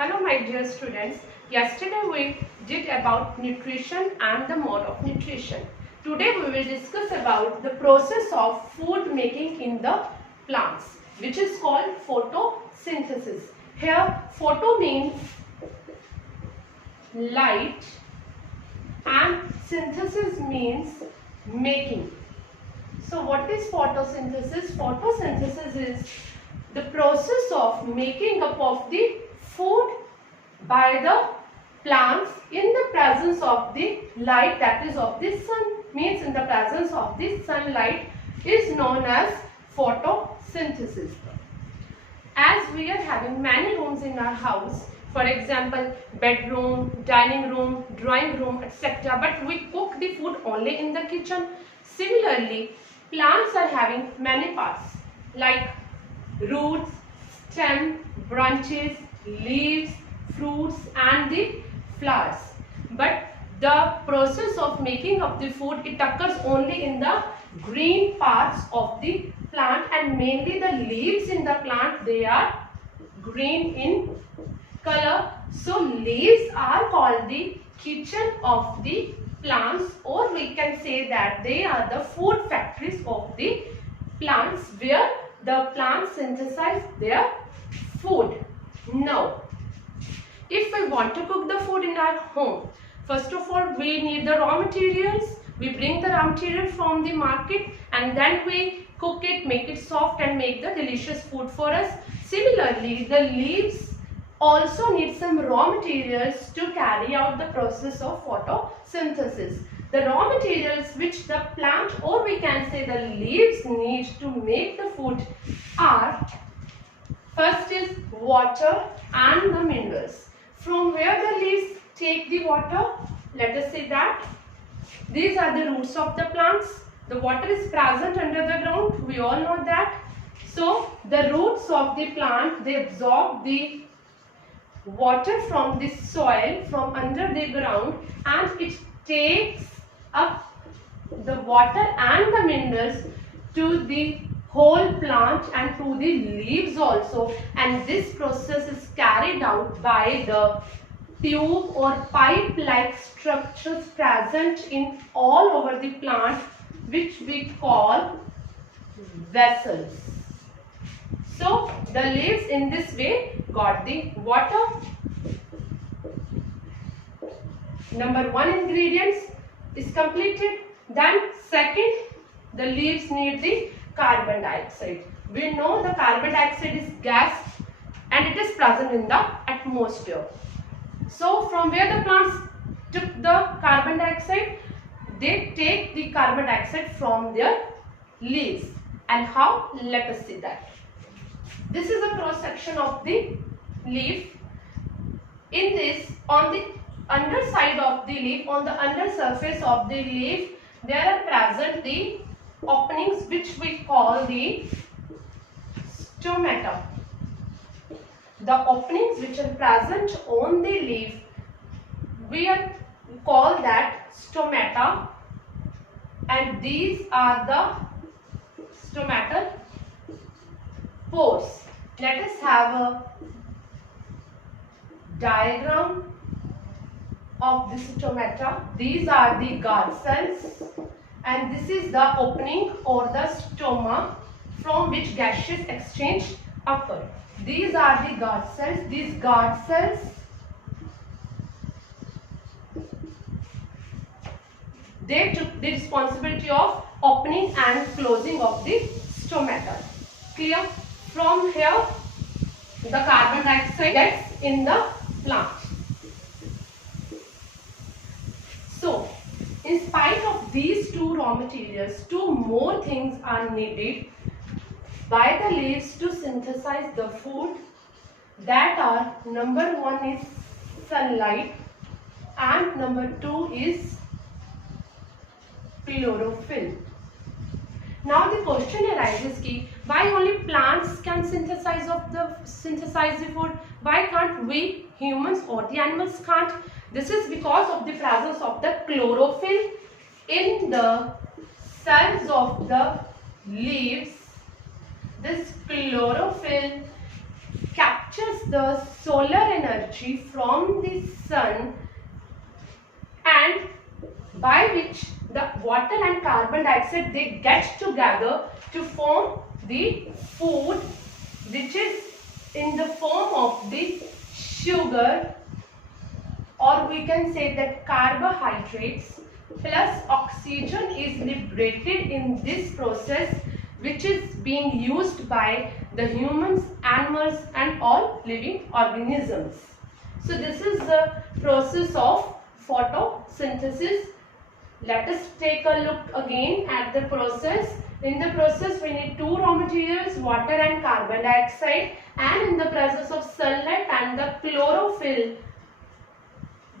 Hello my dear students. Yesterday we did about nutrition and the mode of nutrition. Today we will discuss about the process of food making in the plants, which is called photosynthesis. Here photo means light and synthesis means making. So what is photosynthesis? Photosynthesis is the process of making up of the food by the plants in the presence of the light, that is of the sun, means in the presence of the sunlight, is known as photosynthesis. As we are having many rooms in our house, for example bedroom, dining room, drawing room, etc., but we cook the food only in the kitchen. Similarly, plants are having many parts like roots, stem, branches, leaves, fruits and the flowers. But the process of making of the food, it occurs only in the green parts of the plant, and mainly the leaves in the plant, they are green in color. So leaves are called the kitchen of the plants, or we can say that they are the food factories of the plants where the plants synthesize their food. Now, if we want to cook the food in our home, first of all we need the raw materials. We bring the raw material from the market and then we cook it, make it soft and make the delicious food for us. Similarly, the leaves also need some raw materials to carry out the process of photosynthesis. The raw materials which the plant, or we can say the leaves, need to make the food are, first is water and the minerals. From where the leaves take the water? Let us say that these are the roots of the plants. The water is present under the ground. We all know that. So the roots of the plant, they absorb the water from the soil, from under the ground, and it takes up the water and the minerals to the whole plant and to the leaves also, and this process is carried out by the tube or pipe like structures present in all over the plant, which we call vessels. So the leaves in this way got the water. Number one ingredients is completed. Then second, the leaves need the carbon dioxide. We know the carbon dioxide is gas and it is present in the atmosphere. So from where the plants took the carbon dioxide? They take the carbon dioxide from their leaves. And how? Let us see that. This is a cross section of the leaf. In this, on the underside of the leaf, on the under surface of the leaf, there are present the openings which we call the stomata. The openings which are present on the leaf, we call that stomata, and these are the stomatal pores. Let us have a diagram of the stomata. These are the guard cells and this is the opening or the stoma from which gaseous exchange occur. These are the guard cells. These guard cells they took the responsibility of opening and closing of the stomata. Clear? From here the carbon dioxide gets in the plant. So in spite of these two raw materials, two more things are needed by the leaves to synthesize the food, that are, number one is sunlight and number two is chlorophyll. Now the question arises ki, why only plants can synthesize the food? Why can't we humans or the animals can't? This is because of the presence of the chlorophyll in the cells of the leaves. This chlorophyll captures captures the solar energy from the sun, and by which the water and carbon dioxide, they get together to form the food, which is in the form of the sugar, or we can say that carbohydrates plus oxygen is liberated in this process, which is being used by the humans, animals and all living organisms. So this is the process of photosynthesis. Let us take a look again at the process. In the process, we need two raw materials, water and carbon dioxide, and in the presence of sunlight and the chlorophyll,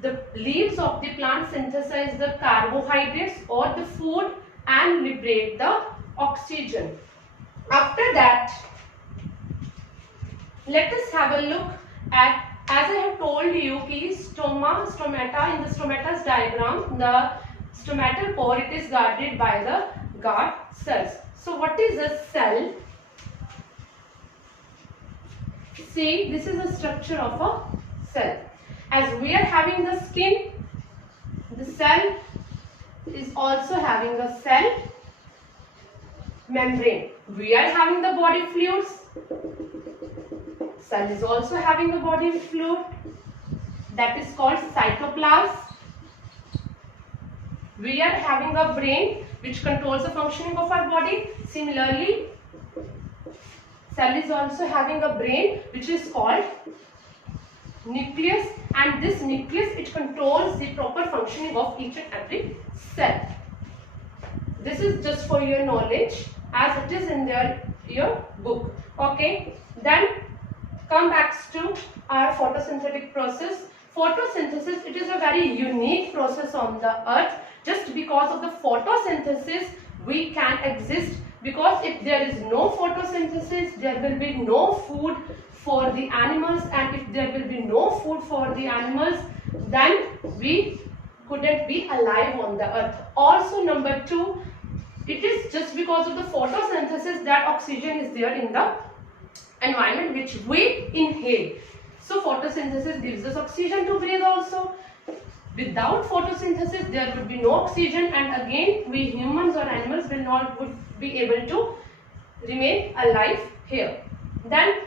the leaves of the plant synthesize the carbohydrates or the food and liberate the oxygen. After that, let us have a look at, as I have told you, stomata, in the stomata's diagram, the stomatal pore, it is guarded by the guard cells. So what is a cell? See, this is a structure of a cell. As we are having the skin, the cell is also having a cell membrane. We are having the body fluids. Cell is also having a body fluid, that is called cytoplasm. We are having a brain which controls the functioning of our body. Similarly, cell is also having a brain which is called nucleus, and this nucleus, it controls the proper functioning of each and every cell. This is just for your knowledge, as it is in your book. Okay, then come back to our photosynthetic process. Photosynthesis, it is a very unique process on the earth. Just because of the photosynthesis, we can exist, because if there is no photosynthesis, there will be no food for the animals, and if there will be no food for the animals, then we couldn't be alive on the earth. Also, number two, it is just because of the photosynthesis that oxygen is there in the environment which we inhale. So photosynthesis gives us oxygen to breathe also. Without photosynthesis, there would be no oxygen, and again we humans or animals would be able to remain alive here. Then,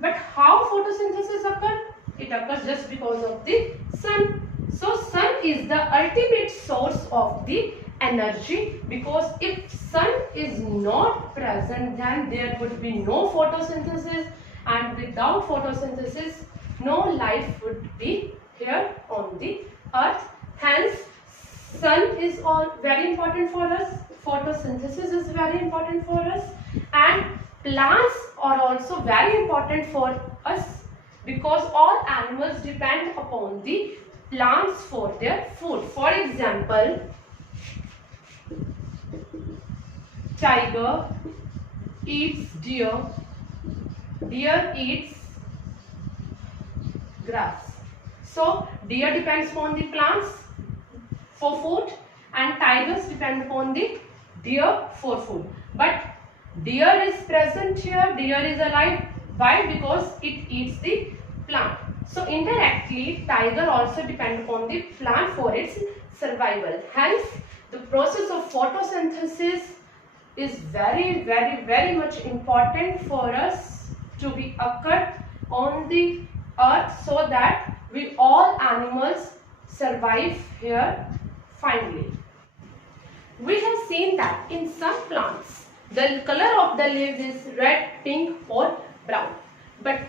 but how photosynthesis occurs? It occurs just because of the sun. So sun is the ultimate source of the energy, because if sun is not present, then there would be no photosynthesis, and without photosynthesis, no life would be here on the earth. Hence, sun is all very important for us, photosynthesis is very important for us, and plants are also very important for us, because all animals depend upon the plants for their food. For example, tiger eats deer, deer eats grass. So deer depends upon the plants for food, and tigers depend upon the deer for food. But deer is present here, deer is alive. Why? Because it eats the plant. So indirectly, tiger also depend upon the plant for its survival. Hence, the process of photosynthesis is very much important for us to be occurred on the earth, so that we all animals survive here finally. We have seen that in some plants, the color of the leaves is red, pink or brown. But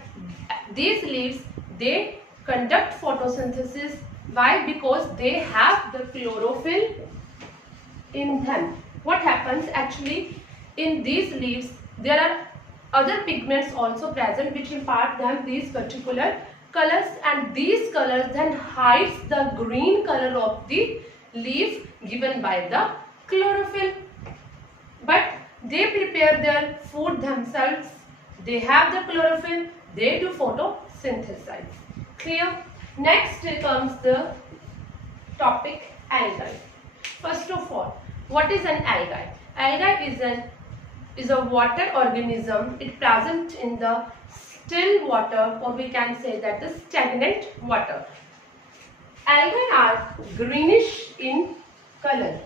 these leaves, they conduct photosynthesis. Why? Because they have the chlorophyll in them. What happens actually, in these leaves, there are other pigments also present which impart them these particular colors, and these colors then hides the green color of the leaf given by the chlorophyll. But they prepare their food themselves, they have the chlorophyll, they do photosynthesize. Clear? Next comes the topic algae. First of all, what is an algae? Algae is a water organism. It present in the still water, or we can say that the stagnant water. Algae are greenish in color.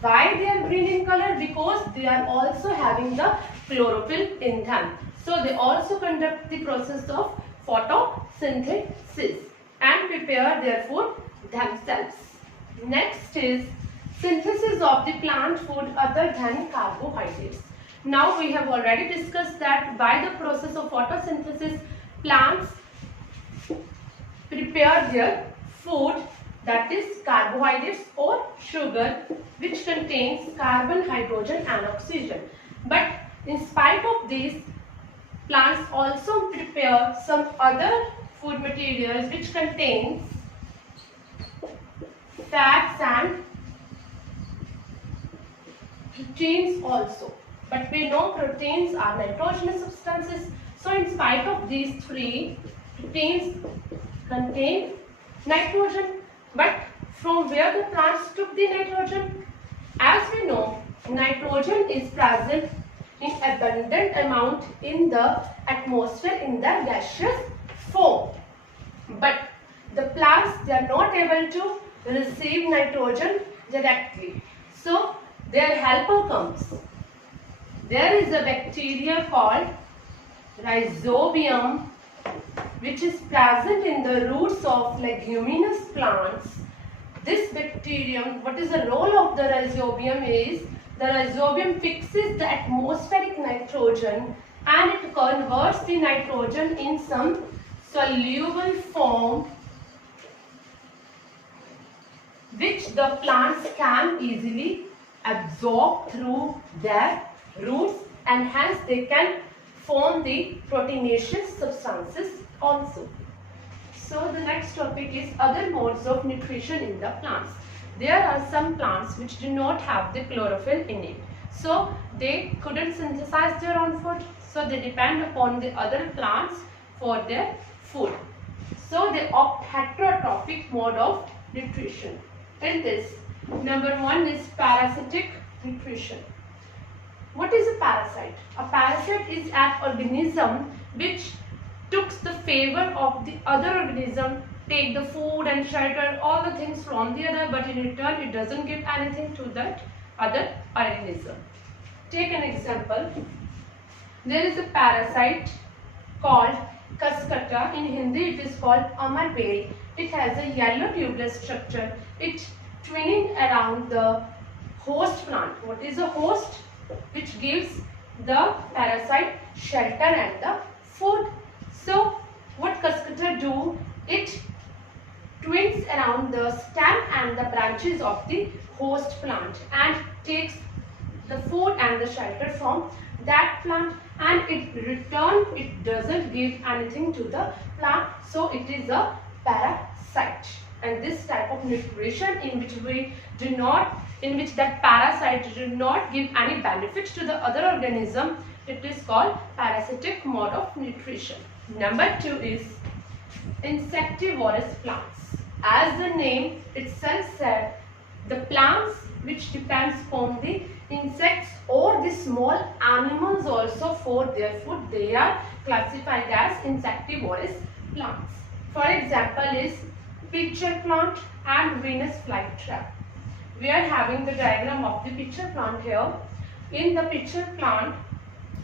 Why they are green in color? Because they are also having the chlorophyll in them. So they also conduct the process of photosynthesis and prepare their food themselves. Next is synthesis of the plant food other than carbohydrates. Now we have already discussed that by the process of photosynthesis, plants prepare their food, that is carbohydrates or sugar, which contains carbon, hydrogen and oxygen. But in spite of these, plants also prepare some other food materials which contains fats and proteins also. But we know proteins are nitrogenous substances. So in spite of these three, proteins contain nitrogen. But from where the plants took the nitrogen? As we know, nitrogen is present in abundant amount in the atmosphere in the gaseous form. But the plants, they are not able to receive nitrogen directly. So their helper comes. There is a bacteria called Rhizobium, which is present in the roots of leguminous plants. This bacterium, what is the role of the Rhizobium is, the Rhizobium fixes the atmospheric nitrogen and it converts the nitrogen in some soluble form which the plants can easily absorb through their roots, and hence they can form the proteinaceous substances also. So the next topic is other modes of nutrition in the plants. There are some plants which do not have the chlorophyll in it. So they couldn't synthesize their own food. So they depend upon the other plants for their food. So they opt heterotrophic mode of nutrition. In this, number one is parasitic nutrition. What is a parasite? A parasite is an organism which took the favor of the other organism, take the food and shelter, all the things from the other, but in return it doesn't give anything to that other organism. Take an example. There is a parasite called Cuscuta. In Hindi it is called Amarbeil. It has a yellow tubular structure. It twinning around the host plant. What is a host? Which gives the parasite shelter and the food. So what Cuscuta do? It twins around the stem and the branches of the host plant and takes the food and the shelter from that plant, and in return it doesn't give anything to the plant. So it is a parasite. And this type of nutrition in which that parasite do not give any benefit to the other organism, it is called parasitic mode of nutrition. Number two is insectivorous plants. As the name itself said, the plants which depends upon the insects or the small animals also for their food, they are classified as insectivorous plants. For example is pitcher plant and Venus flytrap. We are having the diagram of the pitcher plant here. In the pitcher plant,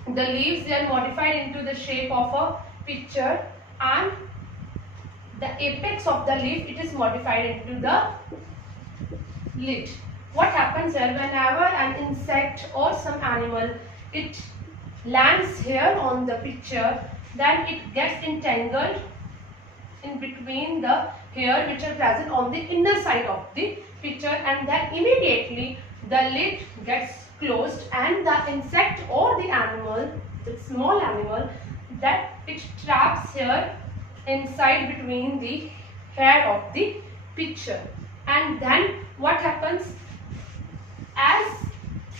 the leaves, they are modified into the shape of a pitcher, and the apex of the leaf, it is modified into the lid. What happens here, whenever an insect or some animal, it lands here on the pitcher, then it gets entangled in between the hair which are present on the inner side of the pitcher, and then immediately the lid gets closed and the insect or the animal, the small animal, that it traps here inside between the hair of the pitcher. And then what happens, as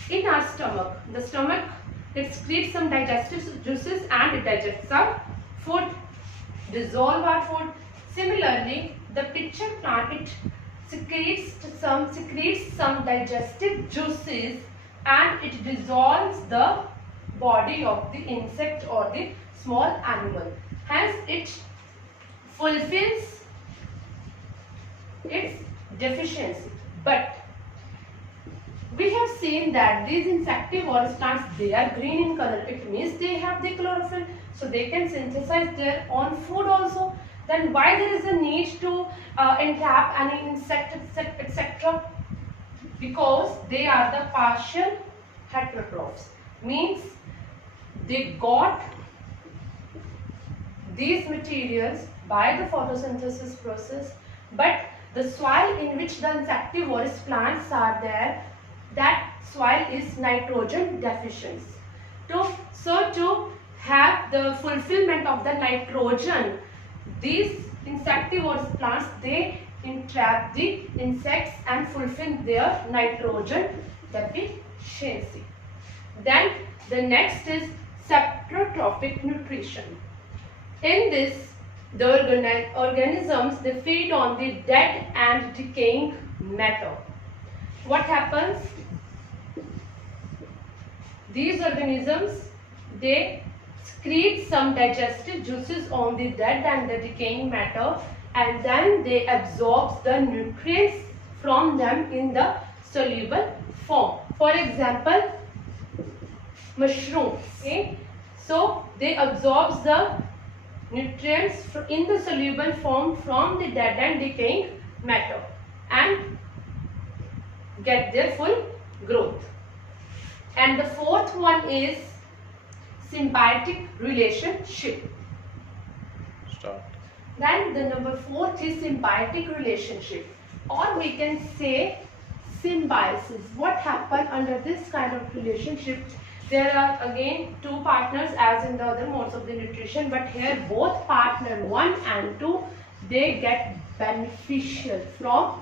in our stomach, the stomach, it secretes some digestive juices and it digests our food, dissolve our food. Similarly, the pitcher plant, it secretes some digestive juices and it dissolves the body of the insect or the small animal. Hence it fulfills its deficiency. But we have seen that these insectivorous plants, they are green in color. It means they have the chlorophyll, so they can synthesize their own food also. Then why there is a need to entrap any insect, etc.? Because they are the partial heterotrophs. Means they got these materials by the photosynthesis process, but the soil in which the insectivorous plants are there, that soil is nitrogen deficient. So to have the fulfillment of the nitrogen, these insectivorous plants, they entrap the insects and fulfill their nitrogen deficiency. Then the next is saprotrophic nutrition. In this, the organisms, they feed on the dead and decaying matter. What happens? These organisms, they excrete some digestive juices on the dead and the decaying matter, and then they absorb the nutrients from them in the soluble form. For example, mushrooms. Okay? So they absorb the nutrients in the soluble form from the dead and decaying matter and get their full growth. And the fourth one is symbiotic relationship. Start. Then the number fourth is symbiotic relationship, or we can say symbiosis. What happened under this kind of relationship? There are again two partners as in the other modes of the nutrition, but here both partner 1 and 2, they get beneficial from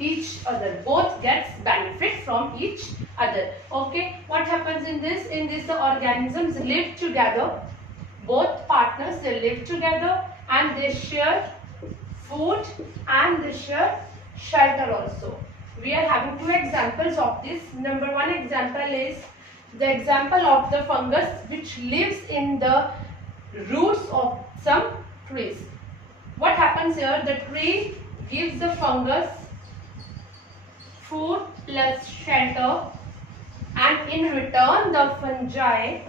each other. Both gets benefit from each other. Okay, what happens in this? In this, the organisms live together. Both partners, they live together and they share food and they share shelter also. We are having two examples of this. Number one example is the example of the fungus which lives in the roots of some trees. What happens here? The tree gives the fungus food plus shelter, and in return the fungi,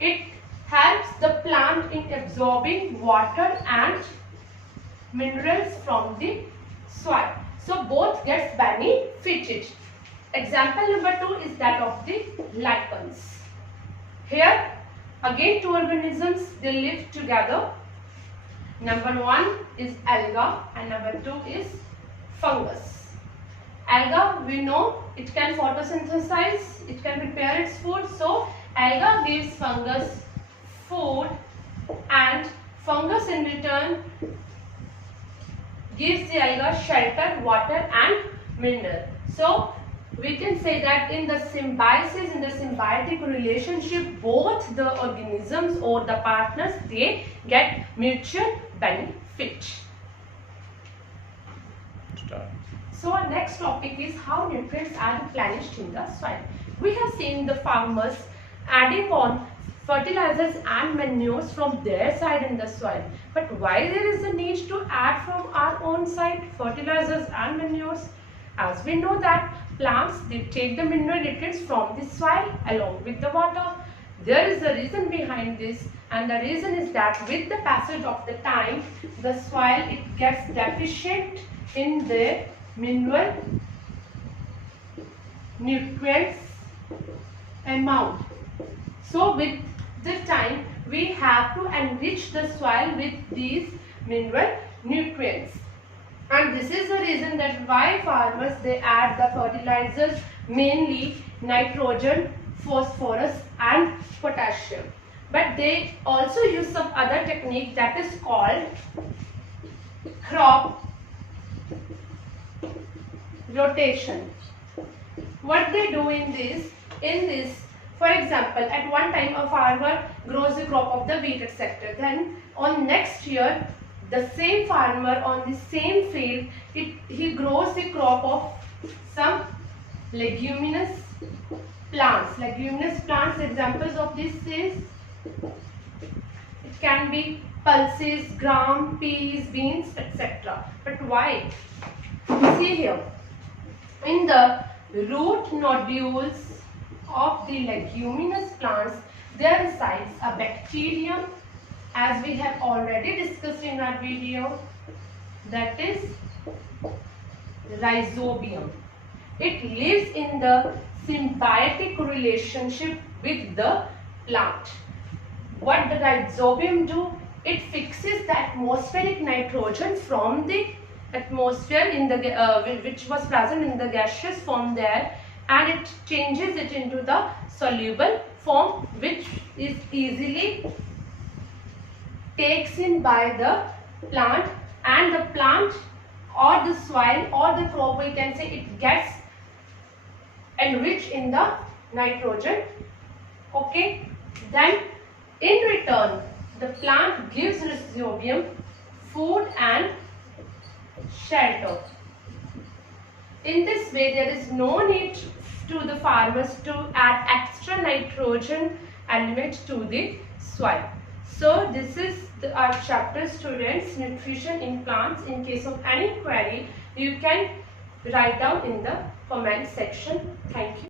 it helps the plant in absorbing water and minerals from the soil. So both gets benefited. Example number 2 is that of the lichens. Here again two organisms, they live together. Number 1 is alga and number 2 is fungus. Alga, we know it can photosynthesize, it can prepare its food. So alga gives fungus food and fungus in return gives the alga shelter, water and mineral. So we can say that in the symbiosis, in the symbiotic relationship, both the organisms or the partners, they get mutual benefit. Start. So our next topic is how nutrients are replenished in the soil. We have seen the farmers adding on fertilizers and manures from their side in the soil. But why there is a need to add from our own side fertilizers and manures? As we know that plants, they take the mineral nutrients from the soil along with the water. There is a reason behind this, and the reason is that with the passage of the time, the soil, it gets deficient in the mineral nutrients amount. So with the time, we have to enrich the soil with these mineral nutrients. And this is the reason that why farmers, they add the fertilizers, mainly nitrogen, phosphorus and potassium. But they also use some other technique that is called crop rotation. What they do in this, for example, at one time a farmer grows the crop of the wheat, etc. Then on next year, the same farmer on the same field, he grows the crop of some leguminous plants. Leguminous plants, examples of this is It can be pulses, gram, peas, beans, etc. But why? See here, in the root nodules of the leguminous plants, there resides a bacterium, as we have already discussed in our video, that is rhizobium. It lives in the symbiotic relationship with the plant. What the rhizobium do? It fixes the atmospheric nitrogen from the atmosphere in the which was present in the gaseous form there, and it changes it into the soluble form, which is easily takes in by the plant, and the plant or the soil or the crop, we can say, it gets enriched in the nitrogen. Okay, then in return the plant gives rhizobium food and shelter. In this way, there is no need to the farmers to add extra nitrogen element to the soil. So this is our chapter, students, nutrition in plants. In case of any query, you can write down in the comment section. Thank you.